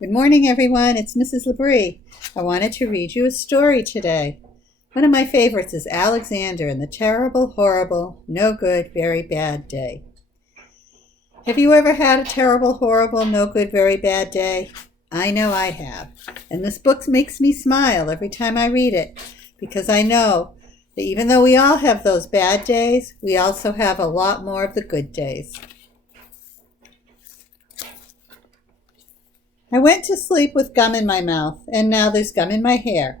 Good morning, everyone. It's Mrs. Labrie. I wanted to read you a story today. One of my favorites is Alexander and the Terrible, Horrible, No Good, Very Bad Day. Have you ever had a terrible, horrible, no good, very bad day? I know I have. And this book makes me smile every time I read it, because I know that even though we all have those bad days, we also have a lot more of the good days. I went to sleep with gum in my mouth, and now there's gum in my hair.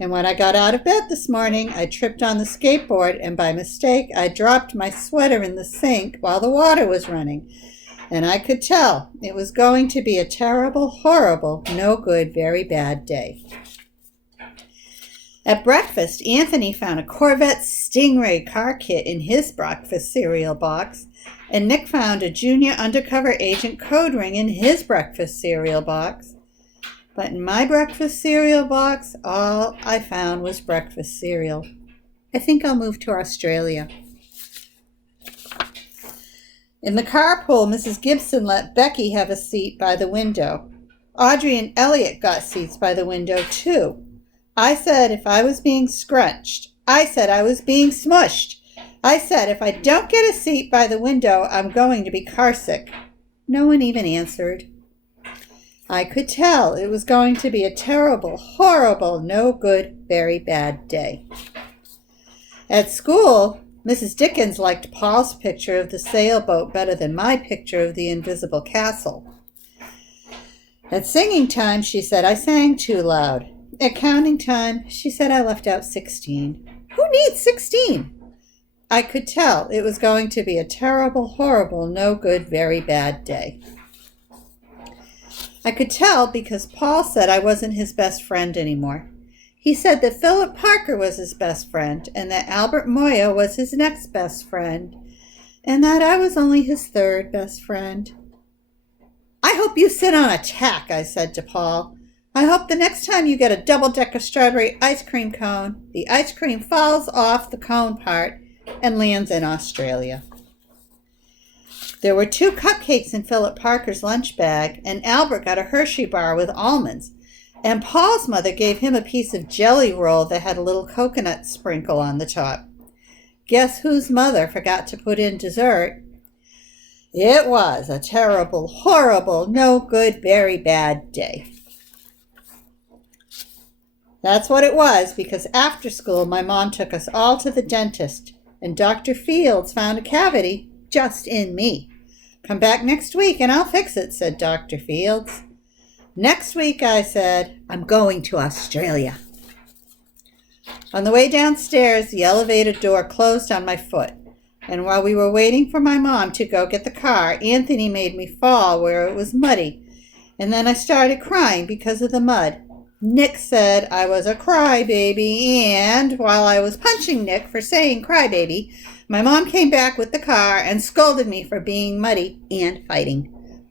And when I got out of bed this morning, I tripped on the skateboard, and by mistake, I dropped my sweater in the sink while the water was running. And I could tell it was going to be a terrible, horrible, no good, very bad day. At breakfast, Anthony found a Corvette Stingray car kit in his breakfast cereal box, and Nick found a junior undercover agent code ring in his breakfast cereal box. But in my breakfast cereal box, all I found was breakfast cereal. I think I'll move to Australia. In the carpool, Mrs. Gibson let Becky have a seat by the window. Audrey and Elliot got seats by the window, too. I said if I was being scrunched. I said I was being smushed. I said if I don't get a seat by the window, I'm going to be carsick. No one even answered. I could tell it was going to be a terrible, horrible, no good, very bad day. At school, Mrs. Dickens liked Paul's picture of the sailboat better than my picture of the invisible castle. At singing time, she said I sang too loud. At counting time, she said I left out 16. Who needs 16? I could tell it was going to be a terrible, horrible, no good, very bad day. I could tell because Paul said I wasn't his best friend anymore. He said that Philip Parker was his best friend and that Albert Moya was his next best friend and that I was only his third best friend. I hope you sit on a tack, I said to Paul. I hope the next time you get a double-decker strawberry ice cream cone, the ice cream falls off the cone part and lands in Australia. There were 2 cupcakes in Philip Parker's lunch bag, and Albert got a Hershey bar with almonds, and Paul's mother gave him a piece of jelly roll that had a little coconut sprinkle on the top. Guess whose mother forgot to put in dessert? It was a terrible, horrible, no good, very bad day. That's what it was, because after school my mom took us all to the dentist, and Dr. Fields found a cavity just in me. Come back next week and I'll fix it, said Dr. Fields. Next week, I said, I'm going to Australia. On the way downstairs, the elevator door closed on my foot, and while we were waiting for my mom to go get the car, Anthony made me fall where it was muddy, and then I started crying because of the mud. Nick said I was a crybaby, and while I was punching Nick for saying crybaby, my mom came back with the car and scolded me for being muddy and fighting.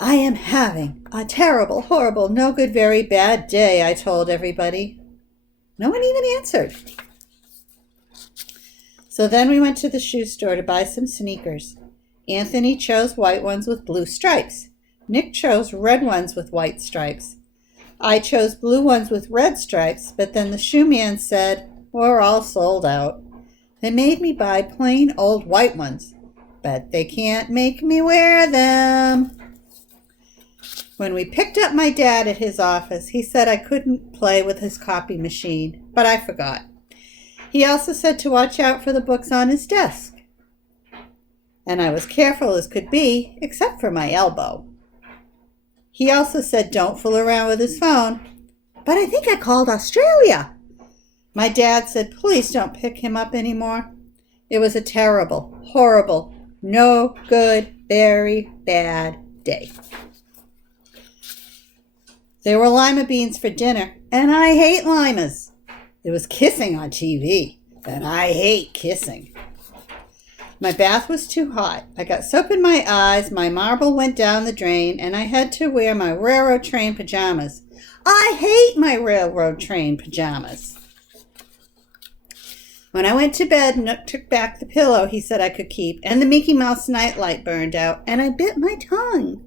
I am having a terrible, horrible, no good, very bad day, I told everybody. No one even answered. So then we went to the shoe store to buy some sneakers. Anthony chose white ones with blue stripes. Nick chose red ones with white stripes. I chose blue ones with red stripes, but then the shoe man said, we're all sold out. They made me buy plain old white ones, but they can't make me wear them. When we picked up my dad at his office, he said I couldn't play with his copy machine, but I forgot. He also said to watch out for the books on his desk. And I was careful as could be, except for my elbow. He also said don't fool around with his phone. But I think I called Australia. My dad said please don't pick him up anymore. It was a terrible, horrible, no good, very bad day. There were lima beans for dinner, and I hate limas. There was kissing on TV, and I hate kissing. My bath was too hot. I got soap in my eyes, my marble went down the drain, and I had to wear my railroad train pajamas. I hate my railroad train pajamas. When I went to bed, Nook took back the pillow he said I could keep, and the Mickey Mouse nightlight burned out, and I bit my tongue.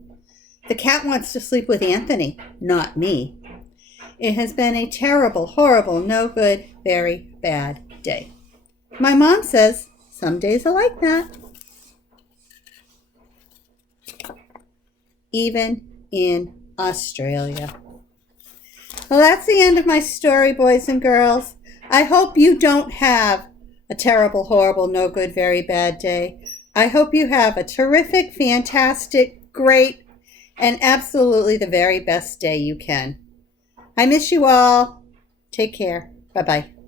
The cat wants to sleep with Anthony, not me. It has been a terrible, horrible, no good, very bad day. My mom says some days are like that. Even in Australia. Well, that's the end of my story, boys and girls. I hope you don't have a terrible, horrible, no good, very bad day. I hope you have a terrific, fantastic, great, and absolutely the very best day you can. I miss you all. Take care. Bye-bye.